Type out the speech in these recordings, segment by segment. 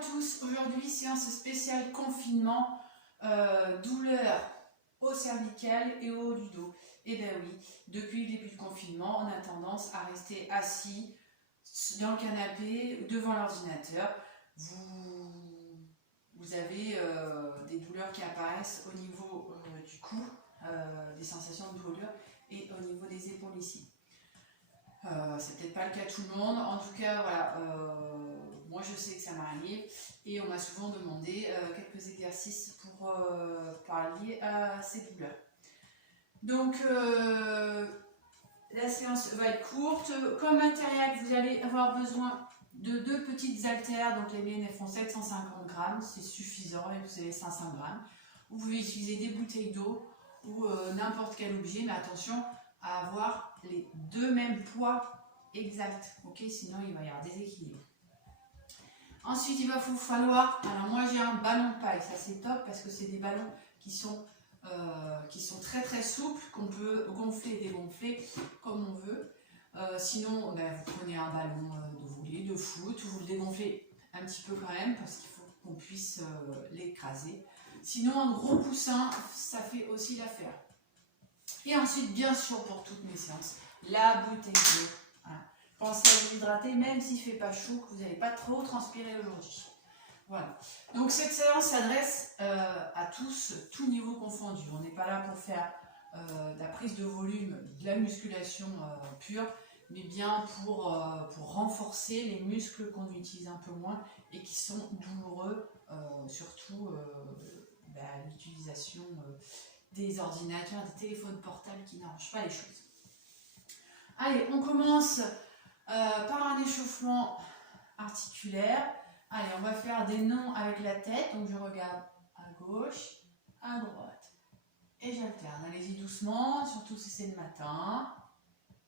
tous, aujourd'hui séance spéciale confinement, douleur au cervical et au haut du dos. Et bien oui, depuis le début du confinement, on a tendance à rester assis dans le canapé ou devant l'ordinateur. Vous avez des douleurs qui apparaissent au niveau du cou, des sensations de douleur et au niveau des épaules ici. C'est peut-être pas le cas de tout le monde, en tout cas voilà, moi je sais que ça m'arrive et on m'a souvent demandé quelques exercices pour pallier à ces douleurs. Donc la séance va être courte. Comme matériel, vous allez avoir besoin de 2 petites haltères, donc les miennes elles font 750 grammes, c'est suffisant, et vous avez 500 grammes. Vous pouvez utiliser des bouteilles d'eau ou n'importe quel objet, mais attention à avoir les 2 mêmes poids exacts, ok, sinon il va y avoir des équilibres. Ensuite, il va vous falloir, alors moi j'ai un ballon de paille, ça c'est top parce que c'est des ballons qui sont très très souples, qu'on peut gonfler et dégonfler comme on veut. Sinon, ben, vous prenez un ballon de volley, de foot, vous le dégonflez un petit peu quand même parce qu'il faut qu'on puisse l'écraser. Sinon, un gros coussin, ça fait aussi l'affaire. Et ensuite, bien sûr, pour toutes mes séances, la bouteille d'eau. Voilà. Pensez à vous hydrater, même s'il ne fait pas chaud, que vous n'allez pas trop transpirer aujourd'hui. Voilà. Donc cette séance s'adresse à tous, tout niveau confondu. On n'est pas là pour faire de la prise de volume, de la musculation pure, mais bien pour renforcer les muscles qu'on utilise un peu moins et qui sont douloureux, surtout l'utilisation des ordinateurs, des téléphones portables qui n'arrangent pas les choses. Allez, on commence par un échauffement articulaire. Allez, on va faire des nons avec la tête. Donc je regarde à gauche, à droite. Et j'alterne. Allez-y doucement, surtout si c'est le matin.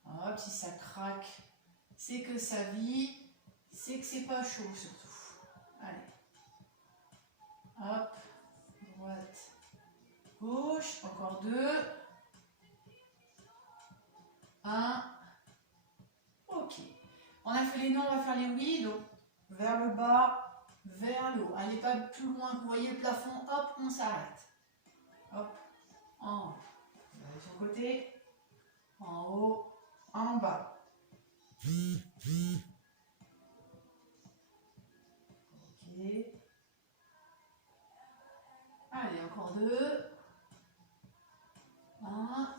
Hop, si ça craque, c'est que ça vit, c'est que c'est pas chaud surtout. Allez. Hop, droite, gauche, encore 2. 1. Ok. On a fait les noms, on va faire les oui. Donc, vers le bas, vers le haut. Allez pas plus loin que vous voyez le plafond. Hop, on s'arrête. Hop, en haut. De l'autre côté. En haut, en bas. Ok. Allez, encore 2. 1.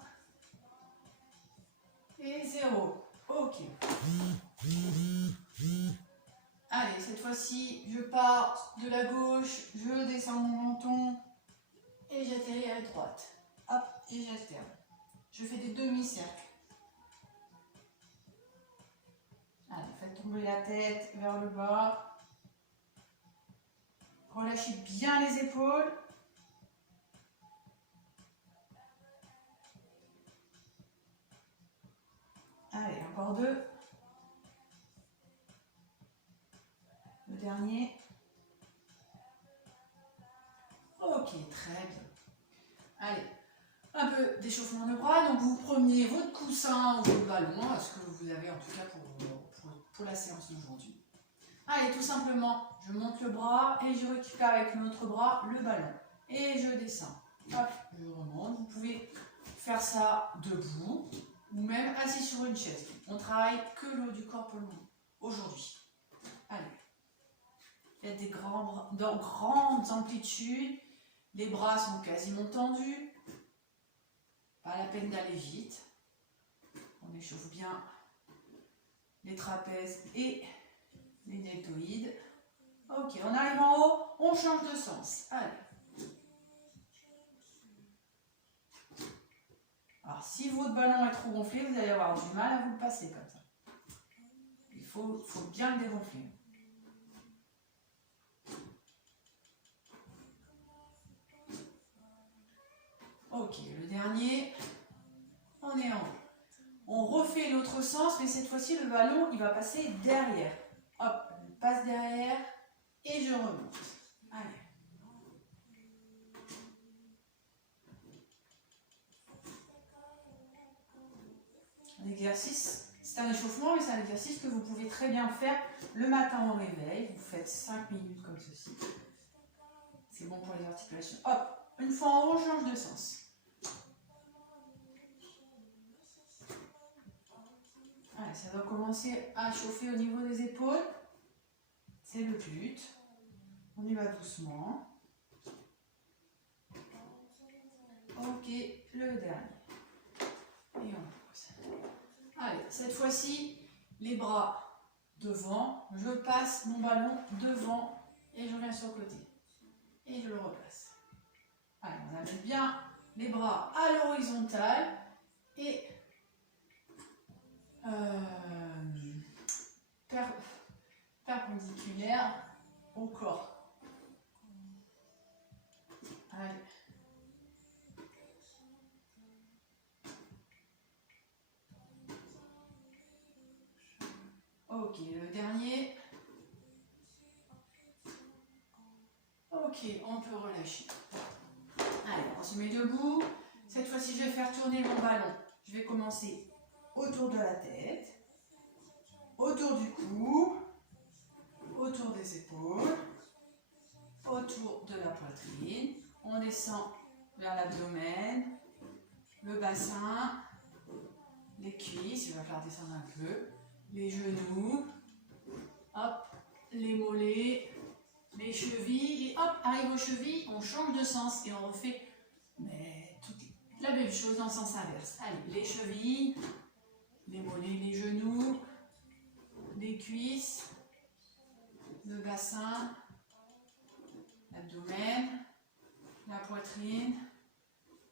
Et 0. Ok. Allez, cette fois-ci, je pars de la gauche, je descends mon menton et j'atterris à la droite. Hop, et j'alterne. Je fais des demi-cercles. Allez, faites tomber la tête vers le bas. Relâchez bien les épaules. Allez, encore 2. Le dernier. Ok, très bien. Allez, un peu d'échauffement de bras. Donc vous prenez votre coussin ou votre ballon, ce que vous avez en tout cas pour la séance d'aujourd'hui. Allez, tout simplement, je monte le bras et je récupère avec l'autre bras le ballon. Et je descends. Hop, je remonte. Vous pouvez faire ça debout ou même assis sur une chaise. On travaille que le haut du corps pour le moment, aujourd'hui. Allez. Faites des grandes amplitudes. Les bras sont quasiment tendus. Pas la peine d'aller vite. On échauffe bien les trapèzes et les deltoïdes. Ok, on arrive en haut, on change de sens. Allez. Alors, si votre ballon est trop gonflé, vous allez avoir du mal à vous le passer comme ça. Il faut bien le dégonfler. Ok, le dernier, on est en haut. On refait l'autre sens, mais cette fois-ci, le ballon, il va passer derrière. Hop, il passe derrière et je remonte. Allez. Un exercice C'est un échauffement, mais c'est un exercice que vous pouvez très bien faire le matin au réveil. Vous faites 5 minutes comme ceci. C'est bon pour les articulations. Hop, une fois en haut, change de sens. Allez, ça doit commencer à chauffer au niveau des épaules. C'est le but. On y va doucement. Ok, le dernier. Et on pose. Allez, cette fois-ci, les bras devant. Je passe mon ballon devant et je reviens sur le côté. Et je le replace. Allez, on amène bien les bras à l'horizontale et perpendiculaire au corps. Allez. Ok, le dernier. Ok, on peut relâcher. Allez, on se met debout. Cette fois-ci, je vais faire tourner mon ballon. Je vais commencer autour de la tête, autour du cou, autour des épaules, autour de la poitrine. On descend vers l'abdomen, le bassin, les cuisses, il va falloir descendre un peu, les genoux, hop, les mollets, les chevilles, et hop, arrive aux chevilles, on change de sens et on refait la même chose dans le sens inverse. Allez, les chevilles, les mollets, les genoux, les cuisses, le bassin, l'abdomen, la poitrine,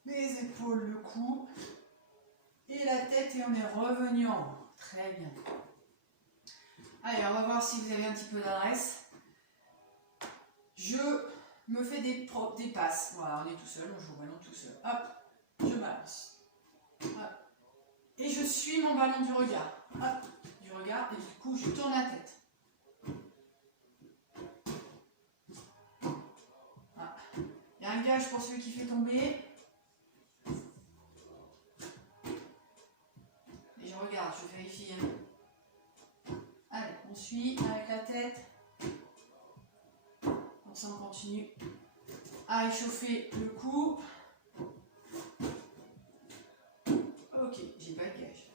les épaules, le cou et la tête, et on est revenu en haut. Très bien. Allez, on va voir si vous avez un petit peu d'adresse. Je me fais des passes. Voilà, on est tout seul, on joue au ballon tout seul. Hop, je balance. Hop. Et je suis mon ballon du regard. Hop, du regard, et du coup, je tourne la tête. Voilà. Il y a un gage pour celui qui fait tomber. Et je regarde, je vérifie. Allez, on suit avec la tête. Comme ça, on continue à échauffer le cou. Ok, j'ai pas de gage.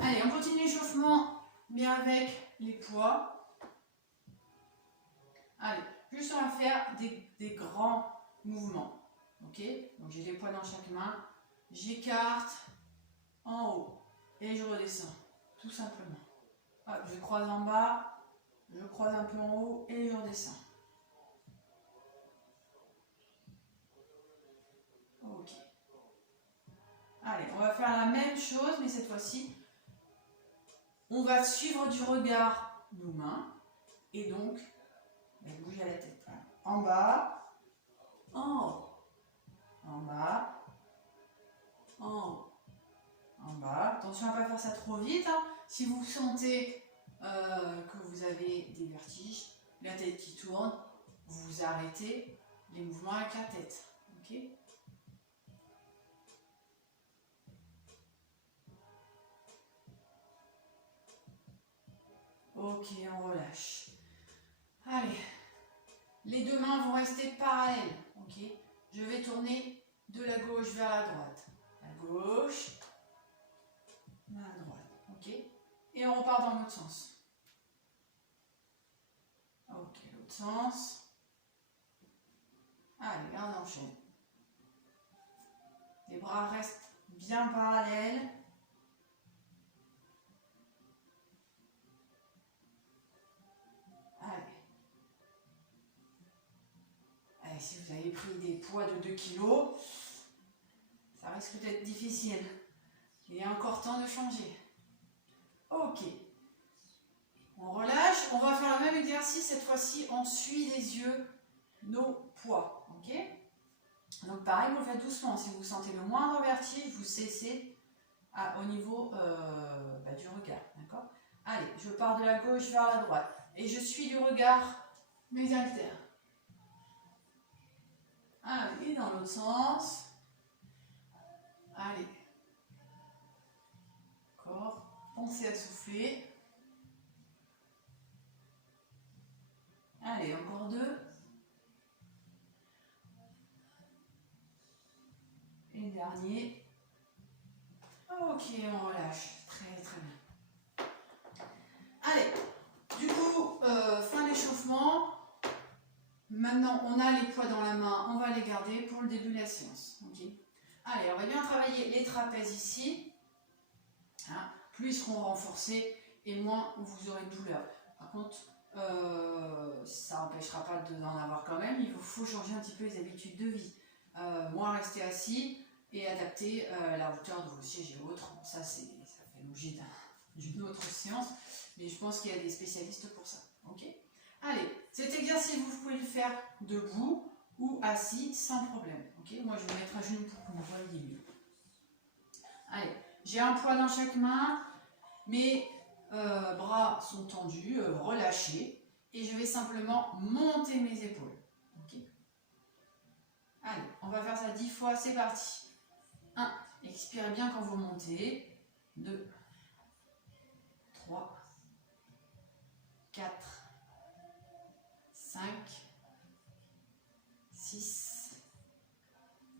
Allez, on continue l'échauffement, mais avec les poids. Allez, juste on va faire des grands mouvements. Ok, donc j'ai les poids dans chaque main. J'écarte en haut et je redescends, tout simplement. Hop, je croise en bas, je croise un peu en haut et je redescends. Ok. Allez, on va faire la même chose, mais cette fois-ci, on va suivre du regard nos mains et donc bouger la tête. En bas, en haut, en bas, en haut, en bas. Attention à ne pas faire ça trop vite. Hein. Si vous sentez que vous avez des vertiges, la tête qui tourne, vous arrêtez les mouvements avec la tête. Ok ? Ok, on relâche. Allez, les deux mains vont rester parallèles. Ok, je vais tourner de la gauche vers la droite. La gauche, la droite. Ok, et on repart dans l'autre sens. Ok, l'autre sens. Allez, on enchaîne. Les bras restent bien parallèles. Allez, si vous avez pris des poids de 2 kg, ça risque d'être difficile. Il est encore temps de changer. Ok. On relâche. On va faire le même exercice. Cette fois-ci, on suit des yeux nos poids. Ok ? Donc pareil, vous le faites doucement. Si vous sentez le moindre vertige, vous cessez au niveau du regard. D'accord ? Allez, je pars de la gauche vers la droite. Et je suis du regard mes haltères. Allez, dans l'autre sens. Allez. Encore. Pensez à souffler. Allez, encore 2. Et le dernier. Ok, on relâche. Très très bien. Allez, du coup, fin d'échauffement. Maintenant, on a les poids dans la main, on va les garder pour le début de la séance. Okay. Allez, on va bien travailler les trapèzes ici. Hein, plus ils seront renforcés et moins vous aurez de douleur. Par contre, ça n'empêchera pas d'en avoir quand même. Il faut changer un petit peu les habitudes de vie. Moins rester assis et adapter la hauteur de vos sièges et autres. Ça fait l'objet d'une autre séance, mais je pense qu'il y a des spécialistes pour ça. Ok. Allez, cet exercice, vous pouvez le faire debout ou assis sans problème. Okay, moi, je vais mettre à genoux pour que vous voyez mieux. Allez, j'ai un poids dans chaque main, mes bras sont tendus, relâchés, et je vais simplement monter mes épaules. Okay. Allez, on va faire ça 10 fois, c'est parti. 1, expirez bien quand vous montez. 2, 3, 4, 5, 6,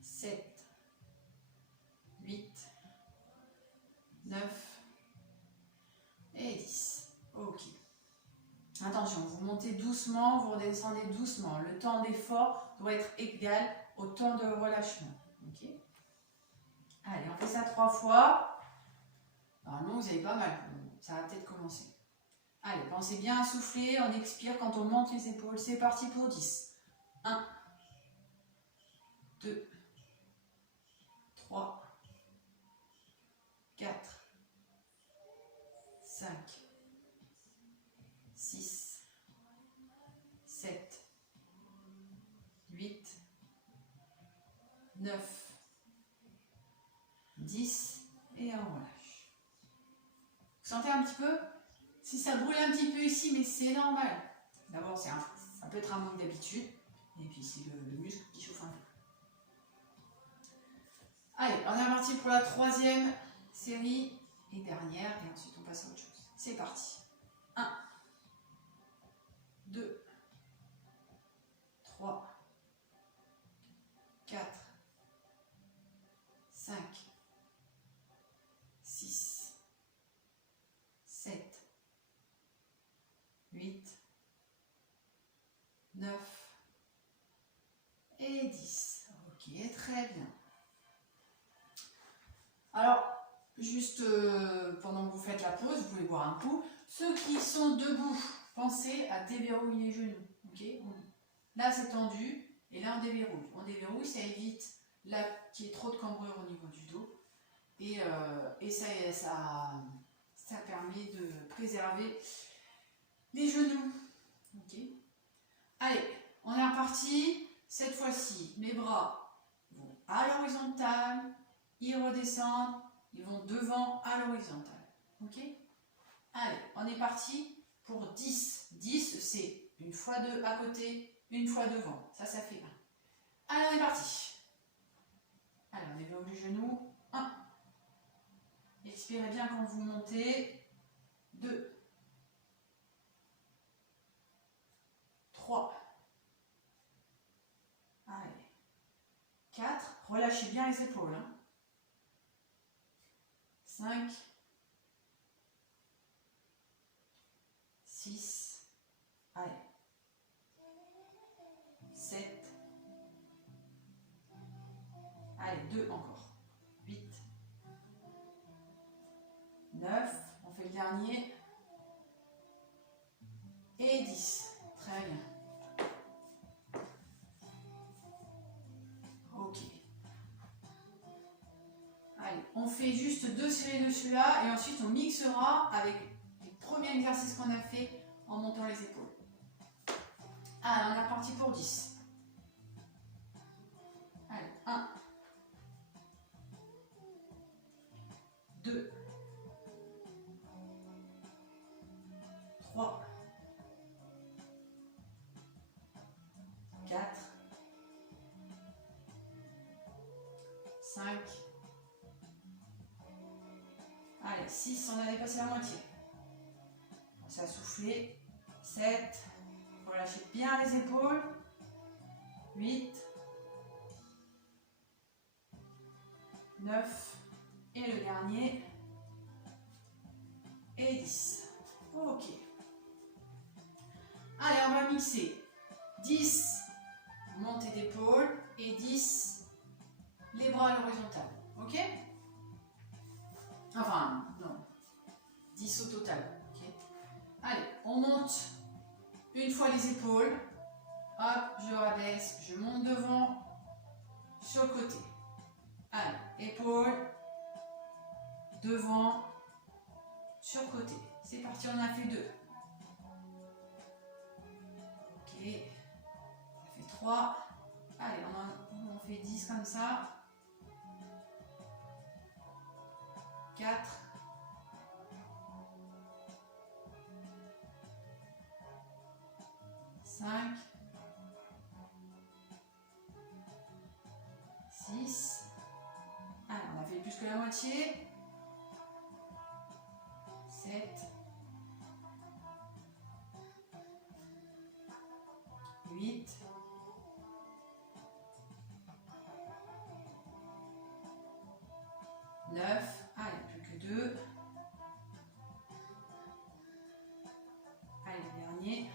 7, 8, 9 et 10. Ok. Attention, vous montez doucement, vous redescendez doucement. Le temps d'effort doit être égal au temps de relâchement. Ok. Allez, on fait ça 3 fois. Normalement, vous avez pas mal. Ça va peut-être commencer. Allez, pensez bien à souffler. On expire quand on monte les épaules. C'est parti pour 10. 1, 2, 3, 4, 5, 6, 7, 8, 9, 10 et on relâche. Vous sentez un petit peu? Si ça brûle un petit peu ici, mais c'est normal. D'abord, ça peut être un manque d'habitude. Et puis, c'est le muscle qui chauffe un peu. Allez, on est parti pour la 3e série et dernière. Et ensuite, on passe à autre chose. C'est parti. 1, 2, 3, 4, 5, 6, 7, 8, 9 et 10. Ok, très bien. Alors, juste pendant que vous faites la pause, vous pouvez boire un coup. Ceux qui sont debout, pensez à déverrouiller les genoux. Okay, là, c'est tendu et là, on déverrouille. On déverrouille, ça évite là qu'il y ait trop de cambrure au niveau du dos et ça permet de préserver les genoux. Okay. Allez, on est reparti. Cette fois-ci, mes bras vont à l'horizontale, ils redescendent, ils vont devant à l'horizontale. Ok? Allez, on est parti pour 10. 10, c'est une fois 2 à côté, une fois devant. Ça fait 1. Allez, on est parti. Allez, on développe les genoux. 1. Expirez bien quand vous montez. 2. 3. Allez. 4. Relâchez bien les épaules. 5. 6. Allez. 7. Allez, 2 encore. 8. 9. On fait le dernier. Et 10. Très bien. Ok. Allez, on fait juste 2 séries de celui-là et ensuite on mixera avec le premier exercice qu'on a fait en montant les épaules. Allez, on est reparti pour 10. Allez, 1, 2, 3, 4, 5, allez, 6, on a dépassé la moitié. Ça a soufflé. 7. Relâchez bien les épaules. 8. 9. Et le dernier. Et 10. Ok. Allez, on va mixer. 10, montée d'épaule. Et 10, les bras à l'horizontale. Ok? Enfin, non. 10 au total. Okay. Allez, on monte une fois les épaules. Hop, je rabaisse, je monte devant, sur le côté. Allez, épaules, devant, sur le côté. C'est parti, on a fait 2. Ok, ça fait 3. Allez, on fait 10 comme ça. 4. 5. 6. Allez, on a fait plus que la moitié. 7. 8. 9. Allez, plus que 2. Allez, le dernier.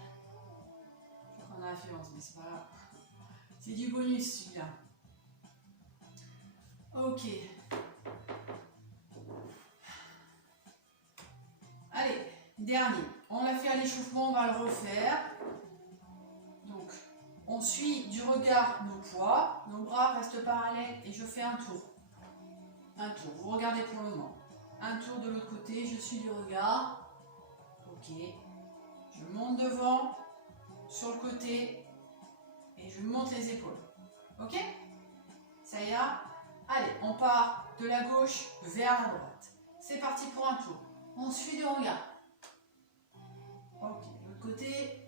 Je crois qu'on a la fluence, mais c'est pas grave. C'est du bonus celui-là. Ok. Allez, dernier. On l'a fait à l'échauffement, on va le refaire. Donc, on suit du regard nos poids. Nos bras restent parallèles et je fais un tour. Un tour. Vous regardez pour le moment. Un tour de l'autre côté, je suis du regard. Ok. Je monte devant, sur le côté et je monte les épaules. Ok? Ça ira? Allez, on part de la gauche vers la droite. C'est parti pour un tour. On suit du regard. Ok, de l'autre côté.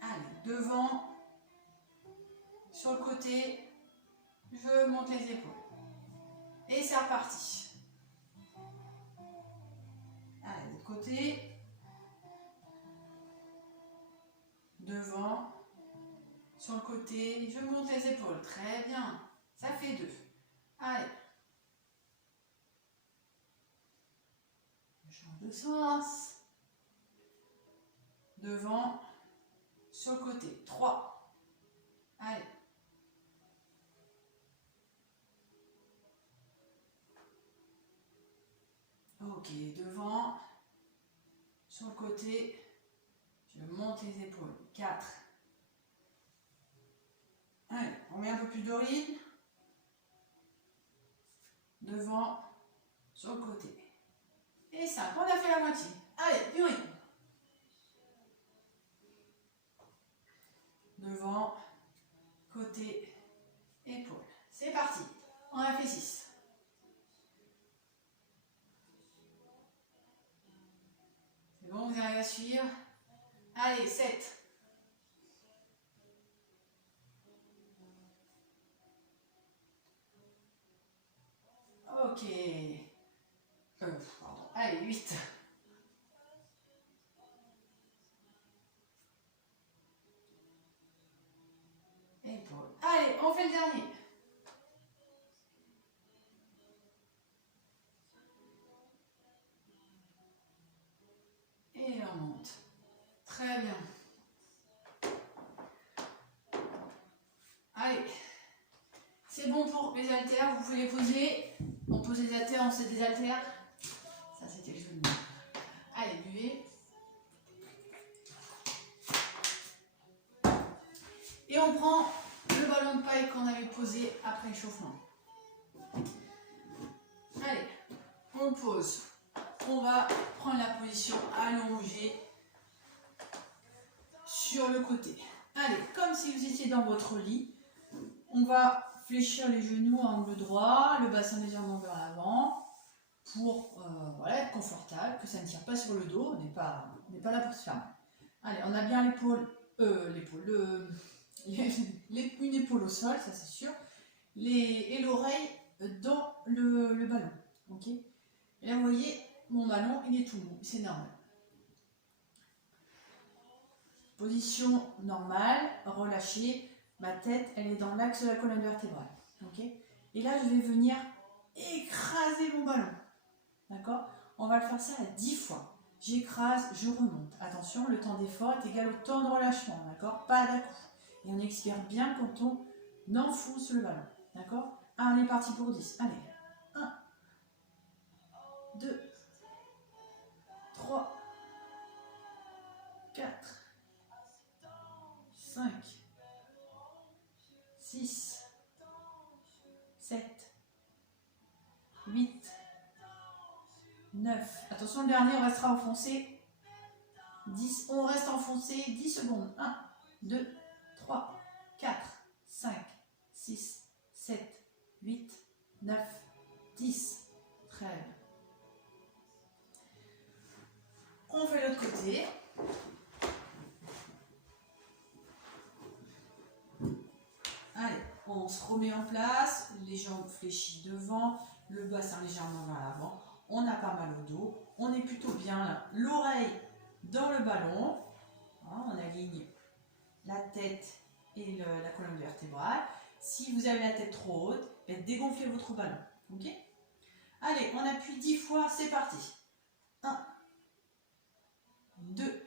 Allez, devant, sur le côté, je monte les épaules. Et c'est reparti. Allez, de l'autre côté. Devant, sur le côté, je monte les épaules. Très bien. Ça fait 2. Allez. Je change de sens. Devant, sur le côté. 3. Allez. Ok, devant, sur le côté, je monte les épaules. 4. Allez, on met un peu plus d'urine. Devant, sur le côté. Et 5, on a fait la moitié. Allez, du rythme. Devant, côté, épaule. C'est parti. On a fait 6. C'est bon, vous arrivez à suivre? Allez, 7. Ok. Pardon. Allez, 8. Épaule. Allez, on fait le dernier. Et on monte. Très bien. Allez. C'est bon pour les haltères, vous pouvez les poser. On pose les haltères, on sait des haltères. Ça, c'était le jeu de mots. Allez, buvez. Et on prend le ballon de paille qu'on avait posé après l'échauffement. Allez, on pose. On va prendre la position allongée sur le côté. Allez, comme si vous étiez dans votre lit, on va fléchir les genoux à angle droit, le bassin légèrement vers l'avant, pour voilà, être confortable, que ça ne tire pas sur le dos, on n'est pas là pour se faire mal. Allez, on a bien une épaule au sol, ça c'est sûr, et l'oreille dans le ballon. Ok. Et là, vous voyez, mon ballon, il est tout mou, c'est normal. Position normale, relâchée. Ma tête, elle est dans l'axe de la colonne vertébrale. Ok. Et là, je vais venir écraser mon ballon. D'accord? On va le faire ça à 10 fois. J'écrase, je remonte. Attention, le temps d'effort est égal au temps de relâchement. D'accord? Pas d'à-coup. Et on expire bien quand on enfonce le ballon. D'accord? Ah, on est parti pour 10. Allez. 1, 2, 3, 4, 5, 6, 7, 8, 9. Attention, le dernier, on restera enfoncé. 10. On reste enfoncé 10 secondes. 1, 2, 3, 4, 5, 6, 7, 8, 9, 10. Très bien. On fait l'autre côté. Allez, on se remet en place, les jambes fléchies devant, le bassin légèrement vers l'avant. On n'a pas mal au dos, on est plutôt bien là. L'oreille dans le ballon, on aligne la tête et la colonne vertébrale. Si vous avez la tête trop haute, dégonflez votre ballon. Ok? Allez, on appuie 10 fois, c'est parti. 1, 2,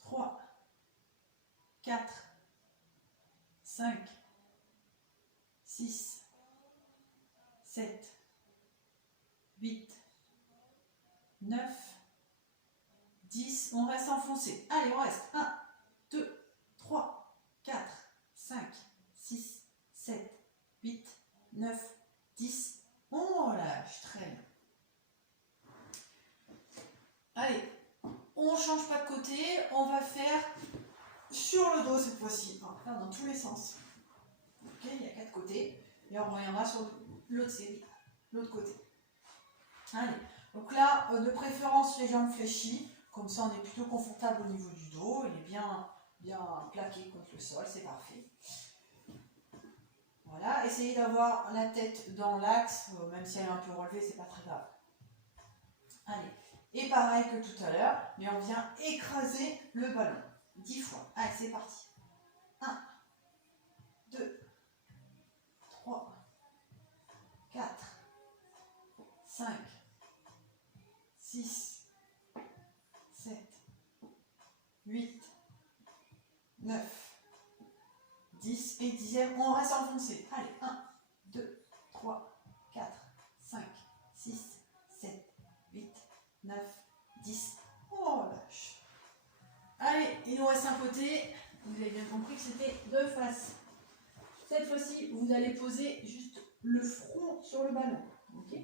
3, 4, 5, 6, 7, 8, 9, 10. On reste enfoncé. Allez, on reste. 1, 2, 3, 4, 5, 6, 7, 8, 9, 10. On relâche. Très bien. Allez, on ne change pas de côté. On va faire sur le dos cette fois-ci. On va faire dans tous les sens. Ok, il y a 4 côtés. Et on reviendra sur l'autre série, l'autre côté. Allez, donc là, de préférence les jambes fléchies. Comme ça, on est plutôt confortable au niveau du dos. Il est bien plaqué contre le sol. C'est parfait. Voilà, essayez d'avoir la tête dans l'axe. Même si elle est un peu relevée, c'est pas très grave. Allez, et pareil que tout à l'heure, mais on vient écraser le ballon. 10 fois. Allez, c'est parti. 1, 2, 3, 4, 5, 6, 7, 8, 9, 10 et 10e. On reste enfoncé. Allez, 1, 2, 3, 4, 5, 6, 7, 8, 9, 10. On relâche. Allez, il nous reste un côté. Vous avez bien compris que c'était deux faces. Cette fois-ci, vous allez poser juste le front sur le ballon. Ok?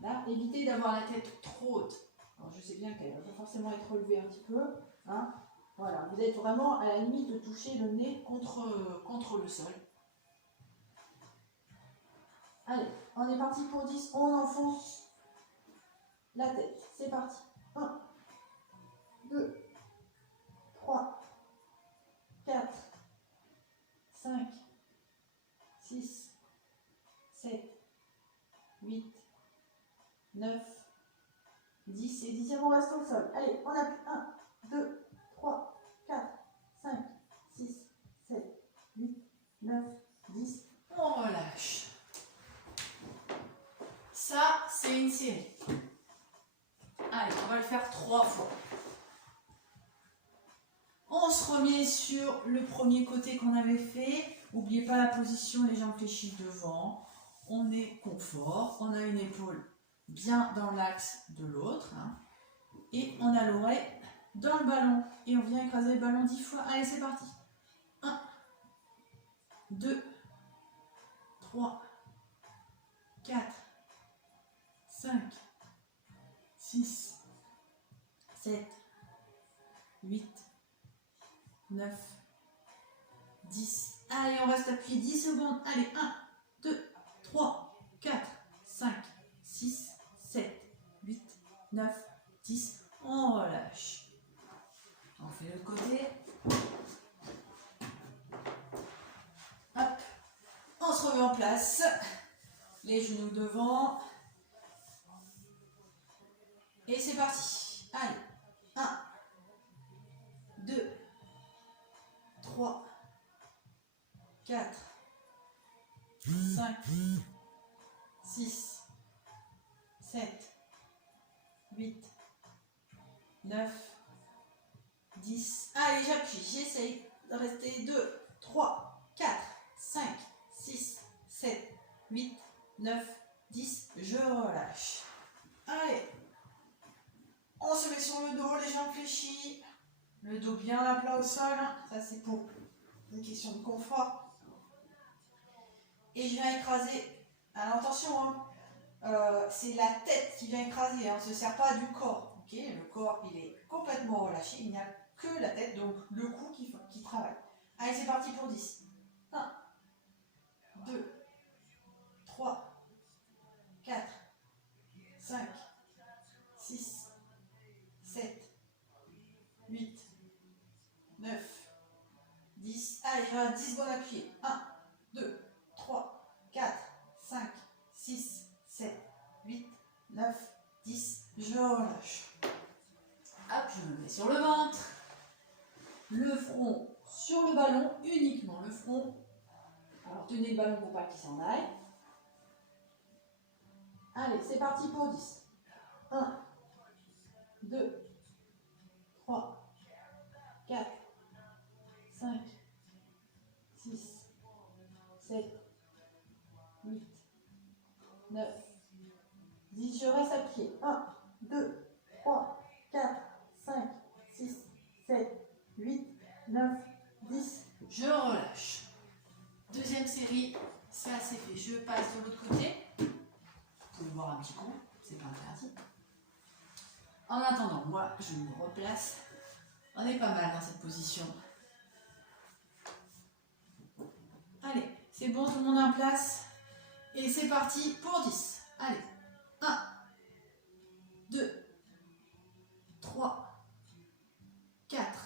Là, évitez d'avoir la tête trop haute. Alors, je sais bien qu'elle va forcément être relevée un petit peu. Hein? Voilà, vous êtes vraiment à la limite de toucher le nez contre le sol. Allez, on est parti pour 10. On enfonce la tête. C'est parti. 1, 2, 3, 4, 5, 6, 7, 8, 9, 10 et 10e, on reste au sol. Allez, on appuie. 1, 2, 3, 4, 5, 6, 7, 8, 9, 10. On relâche. Ça, c'est une série. Allez, on va le faire 3 fois. On se remet sur le premier côté qu'on avait fait. N'oubliez pas la position, les jambes fléchies devant. On est confort. On a une épaule bien dans l'axe de l'autre. Hein. Et on a l'oreille dans le ballon. Et on vient écraser le ballon 10 fois. Allez, c'est parti. 1, 2, 3, 4, 5, 6, 7, 8, 9, 10. Allez, on reste appuyé 10 secondes. Allez, 1, 2, 3, 4, 5, 6, 7, 8, 9, 10. On relâche. On fait l'autre côté. Hop. On se remet en place. Les genoux devant. Et c'est parti. Allez. 1, 2, 3, 4, 5, 6, 7, 8, 9, 10. Allez, j'appuie. J'essaye de rester 2, 3, 4, 5, 6, 7, 8, 9, 10. Je relâche. Allez. On se met sur le dos, les jambes fléchies. Le dos bien à plat au sol. Ça, c'est pour une question de confort. Et je viens écraser. Alors, attention, hein. C'est la tête qui vient écraser. On ne se sert pas du corps. Okay, le corps, il est complètement relâché. Il n'y a que la tête, donc le cou qui travaille. Allez, c'est parti pour 10. 1, 2, 3, 4, 5, 6, 7, 8, 9, 10. Allez, je vais 10 bonnes appuyées. 1, 2, 3, 4, 5, 6, 7, 8, 9, 10. Je relâche. Hop, je me mets sur le ventre. Le front sur le ballon, uniquement le front. Alors tenez le ballon pour pas qu'il s'en aille. Allez, c'est parti pour 10. 1, 2, 3, 4, 5, 6, 7, 8, 9, 10. Je reste à pied. 1, 2, 3, 4, 5, 6, 7, 8, 9, 10. Je relâche. Deuxième série, ça c'est fait. Je passe de l'autre côté. Vous pouvez boire un petit coup, c'est pas interdit. En attendant, moi je me replace. On est pas mal dans cette position. Allez, c'est bon, tout le monde en place. Et c'est parti pour 10. Allez, 1, 2, 3, 4.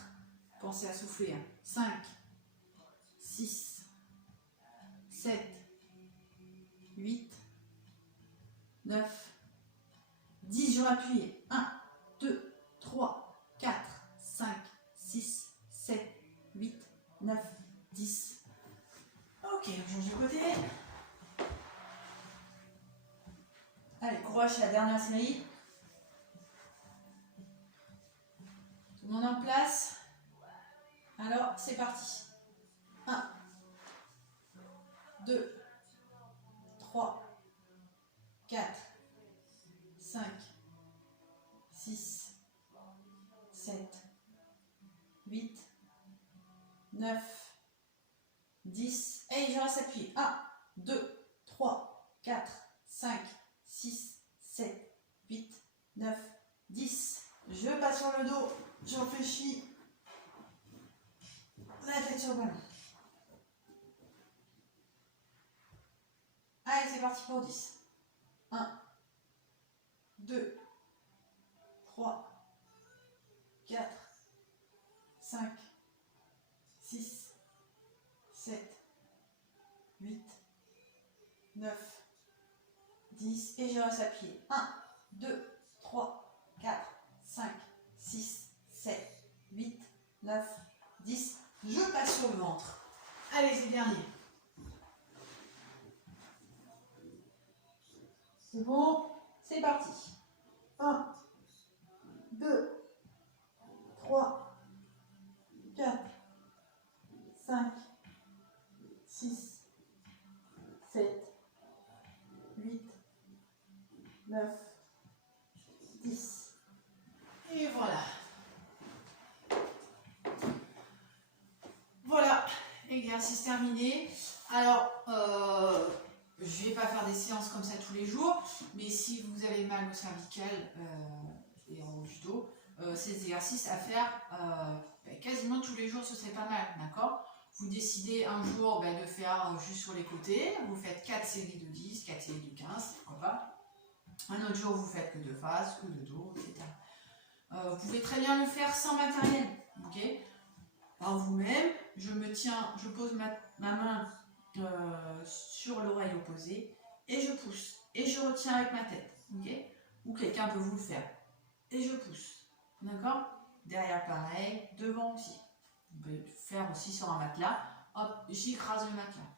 Pensez à souffler. 5, 6, 7, 8, 9, 10. Je vais appuyer. 1, 2, 3, 4, 5, 6, 7, 8, 9, 10. Ok, on change de côté. Allez, courage, la dernière série. Tout le monde en place. Alors, c'est parti. 1, 2, 3, 4, 5, 6, 7, 8, 9, 10. Et je reste appuyé. 1, 2, 3, 4, 5, 6, 7, 8, 9, 10. Je passe sur le dos. Je réfléchis. La tête sur le ballon. Allez, c'est parti pour 10. 1, 2, 3, 4, 5, 6, 7, 8, 9, 10. Et je reste appuyé. 1, 2, 3, 4, 5, 6, 7, 8, 9, 10. Je passe sur le ventre. Allez, c'est le dernier. C'est bon, c'est parti. 1, 2, 3, 4, 5, 6, 7, 8, 9, 10. Et voilà. Voilà, exercice terminé. Alors, je ne vais pas faire des séances comme ça tous les jours, mais si vous avez mal au cervical et en haut du dos, ces exercices à faire quasiment tous les jours, ce serait pas mal, d'accord? Vous décidez un jour de faire juste sur les côtés, vous faites 4 séries de 10, 4 séries de 15, pourquoi pas. Un autre jour, vous faites que de face, que de dos, etc. Vous pouvez très bien le faire sans matériel, ok? Par vous-même, je pose ma main sur l'oreille opposée et je pousse. Et je retiens avec ma tête. Okay, ou quelqu'un peut vous le faire. Et je pousse. D'accord? Derrière pareil, devant aussi. Vous pouvez le faire aussi sur un matelas. Hop, j'écrase le matelas.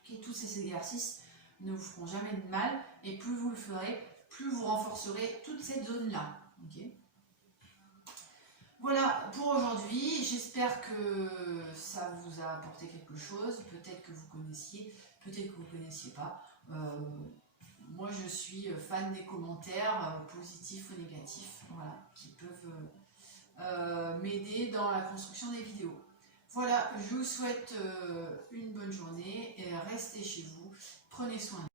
Okay, tous ces exercices ne vous feront jamais de mal. Et plus vous le ferez, plus vous renforcerez toute cette zone-là. Okay, voilà pour aujourd'hui, j'espère que ça vous a apporté quelque chose, peut-être que vous connaissiez, peut-être que vous ne connaissiez pas. Moi je suis fan des commentaires positifs ou négatifs, voilà, qui peuvent m'aider dans la construction des vidéos. Voilà, je vous souhaite une bonne journée et restez chez vous, prenez soin de vous.